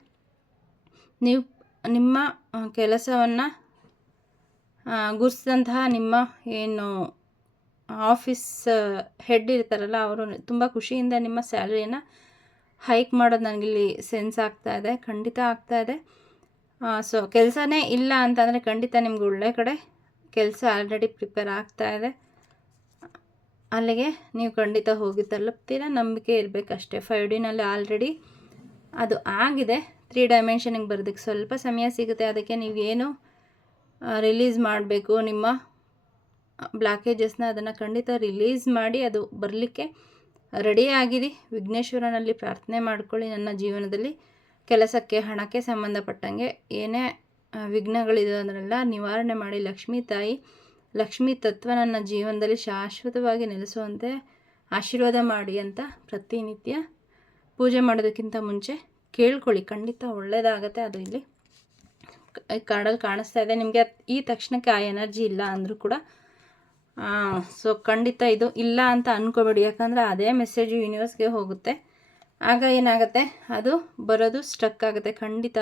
ನೀವು, ನಿಮ್ಮ ಕೆಲಸವನ್ನು ಗುರ್ಸಿದಂತಹ ನಿಮ್ಮ ಏನು ಆಫೀಸ್ ಹೆಡ್ ಇರ್ತಾರಲ್ಲ, ಅವರು ತುಂಬ ಖುಷಿಯಿಂದ ನಿಮ್ಮ ಸ್ಯಾಲ್ರಿಯನ್ನು ಹೈಕ್ ಮಾಡೋದು ನನಗಿಲ್ಲಿ ಸೆನ್ಸ್ ಆಗ್ತಾ ಇದೆ, ಖಂಡಿತ ಆಗ್ತಾ ಇದೆ. ಸೊ ಕೆಲಸನೇ ಇಲ್ಲ ಅಂತಂದರೆ ಖಂಡಿತ ನಿಮ್ಗೆ ಒಳ್ಳೆ ಕಡೆ ಕೆಲಸ ಆಲ್ರೆಡಿ ಪ್ರಿಪೇರ್ ಆಗ್ತಾ ಇದೆ. ಅಲ್ಲಿಗೆ ನೀವು ಖಂಡಿತ ಹೋಗಿ ತಲುಪ್ತೀರ, ನಂಬಿಕೆ ಇರಬೇಕಷ್ಟೇ. ಫೈವ್ ಡಿನಲ್ಲಿ ಆಲ್ರೆಡಿ ಅದು ಆಗಿದೆ ತ್ರೀ ಡೈಮೆನ್ಷನಿಗೆ ಬರೋದಕ್ಕೆ ಸ್ವಲ್ಪ ಸಮಯ ಸಿಗುತ್ತೆ, ಅದಕ್ಕೆ ನೀವೇನು ರಿಲೀಸ್ ಮಾಡಬೇಕು, ನಿಮ್ಮ ಬ್ಲಾಕೇಜಸ್ನ ಅದನ್ನು ಖಂಡಿತ ರಿಲೀಸ್ ಮಾಡಿ ಅದು ಬರಲಿಕ್ಕೆ ರೆಡಿ ಆಗಿರಿ. ವಿಘ್ನೇಶ್ವರನಲ್ಲಿ ಪ್ರಾರ್ಥನೆ ಮಾಡ್ಕೊಳ್ಳಿ ನನ್ನ ಜೀವನದಲ್ಲಿ. ಕೆಲಸಕ್ಕೆ, ಹಣಕ್ಕೆ ಸಂಬಂಧಪಟ್ಟಂಗೆ ಏನೇ ವಿಘ್ನಗಳಿದೆ ಅದನ್ನೆಲ್ಲ ನಿವಾರಣೆ ಮಾಡಿ ಲಕ್ಷ್ಮೀ ತಾಯಿ, ಲಕ್ಷ್ಮೀ ತತ್ವ ನನ್ನ ಜೀವನದಲ್ಲಿ ಶಾಶ್ವತವಾಗಿ ನೆಲೆಸುವಂತೆ ಆಶೀರ್ವಾದ ಮಾಡಿ ಅಂತ ಪ್ರತಿನಿತ್ಯ ಪೂಜೆ ಮಾಡೋದಕ್ಕಿಂತ ಮುಂಚೆ ಕೇಳ್ಕೊಳ್ಳಿ. ಖಂಡಿತ ಒಳ್ಳೆಯದಾಗತ್ತೆ ಅದು ಇಲ್ಲಿ. ಕಾರ್ಡಲ್ಲಿ ಕಾಣಿಸ್ತಾ ಇದೆ. ನಿಮಗೆ ಈ ತಕ್ಷಣಕ್ಕೆ ಆ ಎನರ್ಜಿ ಇಲ್ಲ ಅಂದರೂ ಕೂಡ ಸೊ ಖಂಡಿತ ಇದು ಇಲ್ಲ ಅಂತ ಅಂದ್ಕೋಬೇಡಿ ಯಾಕಂದರೆ ಅದೇ ಮೆಸೇಜು ಯೂನಿವರ್ಸ್ಗೆ ಹೋಗುತ್ತೆ. ಆಗ ಏನಾಗುತ್ತೆ? ಅದು ಬರೋದು ಸ್ಟಕ್ ಆಗುತ್ತೆ. ಖಂಡಿತ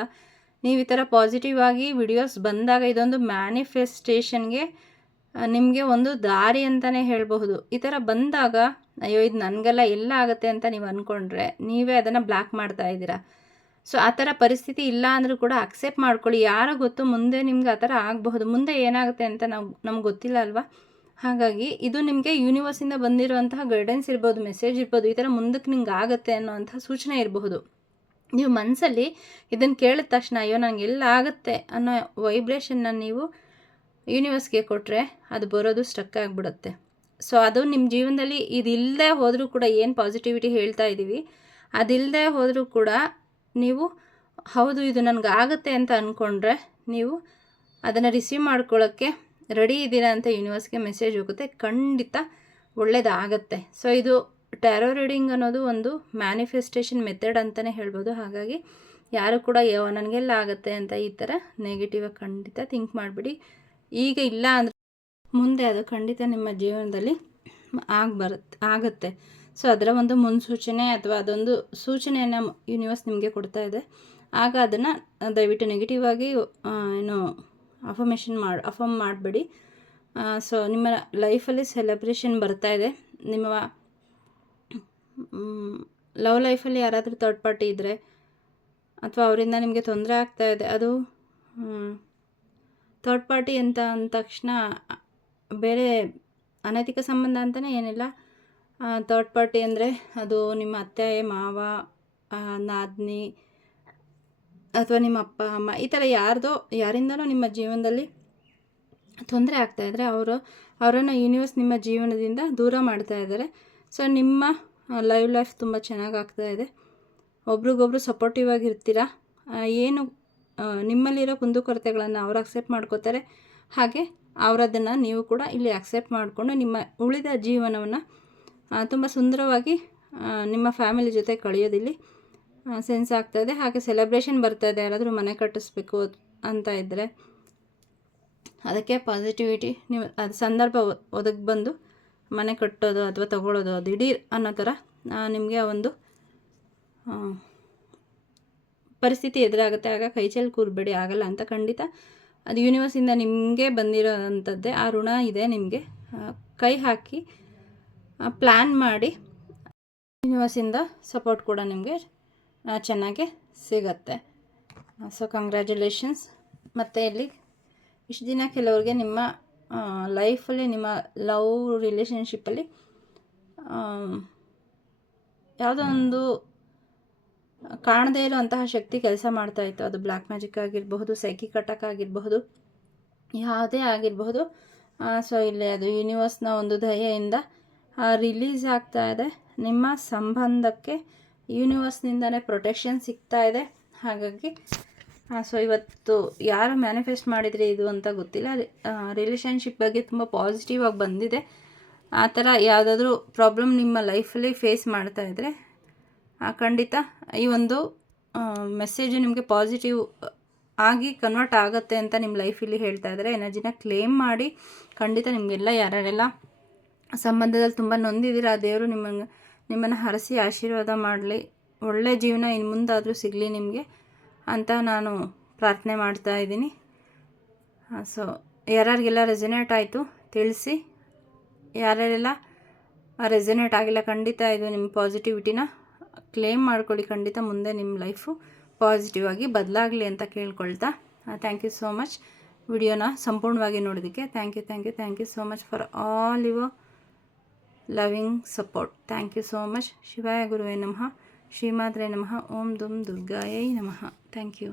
ನೀವು ಈ ಥರ ಪಾಸಿಟಿವ್ ಆಗಿ ವಿಡಿಯೋಸ್ ಬಂದಾಗ ಇದೊಂದು ಮ್ಯಾನಿಫೆಸ್ಟೇಷನ್ಗೆ ನಿಮಗೆ ಒಂದು ದಾರಿ ಅಂತಲೇ ಹೇಳಬಹುದು. ಈ ಥರ ಬಂದಾಗ, ಅಯ್ಯೋ, ಇದು ನನಗೆಲ್ಲ ಎಲ್ಲ ಆಗುತ್ತೆ ಅಂತ ನೀವು ಅಂದ್ಕೊಂಡ್ರೆ ನೀವೇ ಅದನ್ನು ಬ್ಲ್ಯಾಕ್ ಮಾಡ್ತಾ ಇದ್ದೀರಾ? ಸೊ ಆ ಥರ ಪರಿಸ್ಥಿತಿ ಇಲ್ಲ ಅಂದರೂ ಕೂಡ ಅಕ್ಸೆಪ್ಟ್ ಮಾಡ್ಕೊಳ್ಳಿ. ಯಾರೋ ಗೊತ್ತು, ಮುಂದೆ ನಿಮ್ಗೆ ಆ ಥರ ಆಗಬಹುದು. ಮುಂದೆ ಏನಾಗುತ್ತೆ ಅಂತ ನಾವು ನಮ್ಗೆ ಗೊತ್ತಿಲ್ಲ ಅಲ್ವಾ? ಹಾಗಾಗಿ ಇದು ನಿಮಗೆ ಯೂನಿವರ್ಸಿಂದ ಬಂದಿರುವಂತಹ ಗೈಡೆನ್ಸ್ ಇರ್ಬೋದು ಮೆಸೇಜ್ ಇರ್ಬೋದು, ಈ ಥರ ಮುಂದಕ್ಕೆ ನಿಮ್ಗೆ ಆಗುತ್ತೆ ಅನ್ನೋವಂಥ ಸೂಚನೆ ಇರಬಹುದು. ನೀವು ಮನಸ್ಸಲ್ಲಿ ಇದನ್ನು ಕೇಳಿದ ತಕ್ಷಣ, ಅಯ್ಯೋ ನನಗೆ ಎಲ್ಲ ಆಗುತ್ತೆ? ಅನ್ನೋ ವೈಬ್ರೇಷನ್ನ ನೀವು ಯೂನಿವರ್ಸ್ಗೆ ಕೊಟ್ಟರೆ ಅದು ಬರೋದು ಸ್ಟಕ್ ಆಗಿಬಿಡುತ್ತೆ. ಸೊ ಅದು ನಿಮ್ಮ ಜೀವನದಲ್ಲಿ ಇದಿಲ್ಲದೆ ಹೋದರೂ ಕೂಡ ಏನು ಪಾಸಿಟಿವಿಟಿ ಹೇಳ್ತಾ ಇದ್ದೀವಿ ಅದಿಲ್ಲದೆ ಹೋದರೂ ಕೂಡ ನೀವು, ಹೌದು, ಇದು ನನಗೆ ಆಗುತ್ತೆ ಅಂತ ಅಂದ್ಕೊಂಡ್ರೆ ನೀವು ಅದನ್ನು ರಿಸೀವ್ ಮಾಡ್ಕೊಳ್ಳೋಕ್ಕೆ ರೆಡಿ ಇದ್ದೀರಾ ಅಂತ ಯೂನಿವರ್ಸ್ಗೆ ಮೆಸೇಜ್ ಹೋಗುತ್ತೆ, ಖಂಡಿತ ಒಳ್ಳೇದಾಗತ್ತೆ. ಸೊ ಇದು ಟ್ಯಾರೋ ರೀಡಿಂಗ್ ಅನ್ನೋದು ಒಂದು ಮ್ಯಾನಿಫೆಸ್ಟೇಷನ್ ಮೆಥಡ್ ಅಂತಲೇ ಹೇಳ್ಬೋದು. ಹಾಗಾಗಿ ಯಾರು ಕೂಡ ಯಾವ ನನಗೆಲ್ಲ ಆಗುತ್ತೆ ಅಂತ ಈ ಥರ ನೆಗೆಟಿವ್ ಖಂಡಿತ ಥಿಂಕ್ ಮಾಡಿಬಿಡಿ. ಈಗ ಇಲ್ಲ ಅಂದರೆ ಮುಂದೆ ಅದು ಖಂಡಿತ ನಿಮ್ಮ ಜೀವನದಲ್ಲಿ ಬರುತ್ತೆ, ಆಗುತ್ತೆ. ಸೊ ಅದರ ಒಂದು ಮುನ್ಸೂಚನೆ ಅಥವಾ ಅದೊಂದು ಸೂಚನೆಯನ್ನು ಯೂನಿವರ್ಸ್ ನಿಮಗೆ ಕೊಡ್ತಾ ಇದೆ. ಆಗ ಅದನ್ನು ದಯವಿಟ್ಟು ನೆಗೆಟಿವ್ ಆಗಿ ಏನು ಅಫರ್ಮೇಷನ್ ಮಾಡಿ ಅಫರ್ಮ್ ಮಾಡಬೇಡಿ. ಸೊ ನಿಮ್ಮ ಲೈಫಲ್ಲಿ ಸೆಲೆಬ್ರೇಷನ್ ಬರ್ತಾ ಇದೆ. ನಿಮ್ಮ ಲವ್ ಲೈಫಲ್ಲಿ ಯಾರಾದರೂ ಥರ್ಡ್ ಪಾರ್ಟಿ ಇದ್ದರೆ ಅಥವಾ ಅವರಿಂದ ನಿಮಗೆ ತೊಂದರೆ ಆಗ್ತಾ ಇದೆ, ಅದು ಥರ್ಡ್ ಪಾರ್ಟಿ ಅಂತ ಅಂದ ತಕ್ಷಣ, ಬೇರೆ ಅನೈತಿಕ ಸಂಬಂಧ ಅಂತಲೇ ಏನಿಲ್ಲ. ಥರ್ಡ್ ಪಾರ್ಟಿ ಅಂದರೆ ಅದು ನಿಮ್ಮ ಅತ್ತೆ, ಮಾವ ನಾದಿನಿ ಅಥವಾ ನಿಮ್ಮ ಅಪ್ಪ, ಅಮ್ಮ ಈ ಥರ ಯಾರ್ದೋ, ಯಾರಿಂದನೋ ನಿಮ್ಮ ಜೀವನದಲ್ಲಿ ತೊಂದರೆ ಆಗ್ತಾಯಿದ್ರೆ ಅವರು ಅವರನ್ನು ಯೂನಿವರ್ಸ್ ನಿಮ್ಮ ಜೀವನದಿಂದ ದೂರ ಮಾಡ್ತಾ ಇದ್ದಾರೆ. ಸೊ ನಿಮ್ಮ ಲೈವ್ ಲೈಫ್ ತುಂಬ ಚೆನ್ನಾಗಿ ಆಗ್ತಾ ಇದೆ. ಒಬ್ರಿಗೊಬ್ರು ಸಪೋರ್ಟಿವ್ ಆಗಿರ್ತೀರಾ? ಏನು ನಿಮ್ಮಲ್ಲಿರೋ ಕುಂದುಕೊರತೆಗಳನ್ನು ಅವ್ರು ಅಕ್ಸೆಪ್ಟ್ ಮಾಡ್ಕೋತಾರೆ. ಹಾಗೆ ಅವರದನ್ನು ನೀವು ಕೂಡ ಇಲ್ಲಿ ಅಕ್ಸೆಪ್ಟ್ ಮಾಡಿಕೊಂಡು ನಿಮ್ಮ ಉಳಿದ ಜೀವನವನ್ನು ತುಂಬ ಸುಂದರವಾಗಿ ನಿಮ್ಮ ಫ್ಯಾಮಿಲಿ ಜೊತೆ ಕಳೆಯೋದಿಲ್ಲಿ ಸೆನ್ಸ್ ಆಗ್ತಾಯಿದೆ ಹಾಗೆ ಸೆಲೆಬ್ರೇಷನ್ ಬರ್ತಾಯಿದೆ ಯಾರಾದರೂ ಮನೆ ಕಟ್ಟಿಸ್ಬೇಕು ಅಂತ ಇದ್ದರೆ ಅದಕ್ಕೆ ಪಾಸಿಟಿವಿಟಿ ನೀವು ಅದು ಸಂದರ್ಭ ಒದಗಿ ಬಂದು ಮನೆ ಕಟ್ಟೋದು ಅಥವಾ ತಗೊಳ್ಳೋದು ಅದು ಇಡೀ ಅನ್ನೋ ಥರ ನಿಮಗೆ ಒಂದು ಪರಿಸ್ಥಿತಿ ಎದುರಾಗುತ್ತೆ. ಆಗ ಕೈ ಕೂರ್ಬೇಡಿ ಕೂರಬೇಡಿ, ಆಗಲ್ಲ ಅಂತ ಖಂಡಿತ ಅದು ಯೂನಿವರ್ಸಿಂದ ನಿಮಗೆ ಬಂದಿರೋ ಅಂಥದ್ದೇ ಆ ಋಣ ಇದೆ ನಿಮಗೆ. ಕೈ ಹಾಕಿ ಪ್ಲ್ಯಾನ್ ಮಾಡಿ ಯೂನಿವರ್ಸಿಂದ ಸಪೋರ್ಟ್ ಕೂಡ ನಿಮಗೆ ಚೆನ್ನಾಗಿ ಸಿಗತ್ತೆ. ಸೊ ಕಂಗ್ರ್ಯಾಚುಲೇಷನ್ಸ್ ಮತ್ತು ಇಲ್ಲಿ, ಇಷ್ಟು ದಿನ ಕೆಲವ್ರಿಗೆ ನಿಮ್ಮ ಲೈಫಲ್ಲಿ ನಿಮ್ಮ ಲವ್ ರಿಲೇಷನ್ಶಿಪ್ಪಲ್ಲಿ ಯಾವುದೋ ಒಂದು ಕಾಣದೇ ಇರುವಂತಹ ಶಕ್ತಿ ಕೆಲಸ ಮಾಡ್ತಾಯಿತ್ತು ಅದು ಬ್ಲ್ಯಾಕ್ ಮ್ಯಾಜಿಕ್ ಆಗಿರಬಹುದು ಸೈಕಿಕ್ ಅಟ್ಯಾಕ್ ಆಗಿರಬಹುದು, ಯಾವುದೇ ಆಗಿರಬಹುದು. ಸೊ ಇಲ್ಲಿ ಅದು ಯೂನಿವರ್ಸ್ನ ಒಂದು ದಯೆಯಿಂದ ರಿಲೀಸ್ ಆಗ್ತಾ ಇದೆ. ನಿಮ್ಮ ಸಂಬಂಧಕ್ಕೆ ಯೂನಿವರ್ಸ್ನಿಂದನೇ ಪ್ರೊಟೆಕ್ಷನ್ ಸಿಗ್ತಾ ಇದೆ. ಹಾಗಾಗಿ ಸೊ ಇವತ್ತು ಯಾರು ಮ್ಯಾನಿಫೆಸ್ಟ್ ಮಾಡಿದರೆ ಇದು ಅಂತ ಗೊತ್ತಿಲ್ಲ. ರಿಲೇಷನ್ಶಿಪ್ ಬಗ್ಗೆ ತುಂಬ ಪಾಸಿಟಿವ್ ಆಗಿ ಬಂದಿದೆ. ಆ ಥರ ಯಾವುದಾದ್ರೂ ಪ್ರಾಬ್ಲಮ್ ನಿಮ್ಮ ಲೈಫಲ್ಲಿ ಫೇಸ್ ಮಾಡ್ತಾ ಇದ್ದರೆ ಖಂಡಿತ ಈ ಒಂದು ಮೆಸೇಜು ನಿಮಗೆ ಪಾಸಿಟಿವ್ ಆಗಿ ಕನ್ವರ್ಟ್ ಆಗುತ್ತೆ ಅಂತ ನಿಮ್ಮ ಲೈಫಲ್ಲಿ ಹೇಳ್ತಾ ಇದ್ದಾರೆ ಎನರ್ಜಿನ ಕ್ಲೇಮ್ ಮಾಡಿ ಖಂಡಿತ ನಿಮಗೆಲ್ಲ ಯಾರ್ಯಾರೆಲ್ಲ ಸಂಬಂಧದಲ್ಲಿ ತುಂಬ ನೊಂದಿದ್ದೀರ, ಆ ದೇವರು ನಿಮ್ಮನ್ನು ನಿಮ್ಮನ್ನು ಹರಸಿ ಆಶೀರ್ವಾದ ಮಾಡಲಿ. ಒಳ್ಳೆಯ ಜೀವನ ಇನ್ನು ಮುಂದಾದರೂ ಸಿಗಲಿ ನಿಮಗೆ ಅಂತ ನಾನು ಪ್ರಾರ್ಥನೆ ಮಾಡ್ತಾ ಇದ್ದೀನಿ. ಸೊ ಯಾರ್ಯಾರಿಗೆಲ್ಲ ರೆಸಿನೇಟ್ ಆಯಿತು ತಿಳಿಸಿ. ಯಾರ್ಯಾರೆಲ್ಲ ರೆಸಿನೇಟ್ ಆಗಿಲ್ಲ, ಖಂಡಿತ ಇದು ನಿಮ್ಮ ಪಾಸಿಟಿವಿಟಿನ ಕ್ಲೇಮ್ ಮಾಡ್ಕೊಳ್ಳಿ. ಖಂಡಿತ ಮುಂದೆ ನಿಮ್ಮ ಲೈಫು ಪಾಸಿಟಿವ್ ಆಗಿ ಬದಲಾಗಲಿ ಅಂತ ಕೇಳ್ಕೊಳ್ತಾ. ಥ್ಯಾಂಕ್ ಯು ಸೋ ಮಚ್ ವಿಡಿಯೋನ ಸಂಪೂರ್ಣವಾಗಿ ನೋಡೋದಕ್ಕೆ thank you thank you thank you so much for all your loving support thank you so much ಶಿವಾಯ ಗುರುವೇ ನಮಃ ಶ್ರೀಮಾತ್ರೆ ನಮಃ ಓಂ ದುಂ ದುರ್ಗಾಯೈ ನಮಃ ಥ್ಯಾಂಕ್ ಯು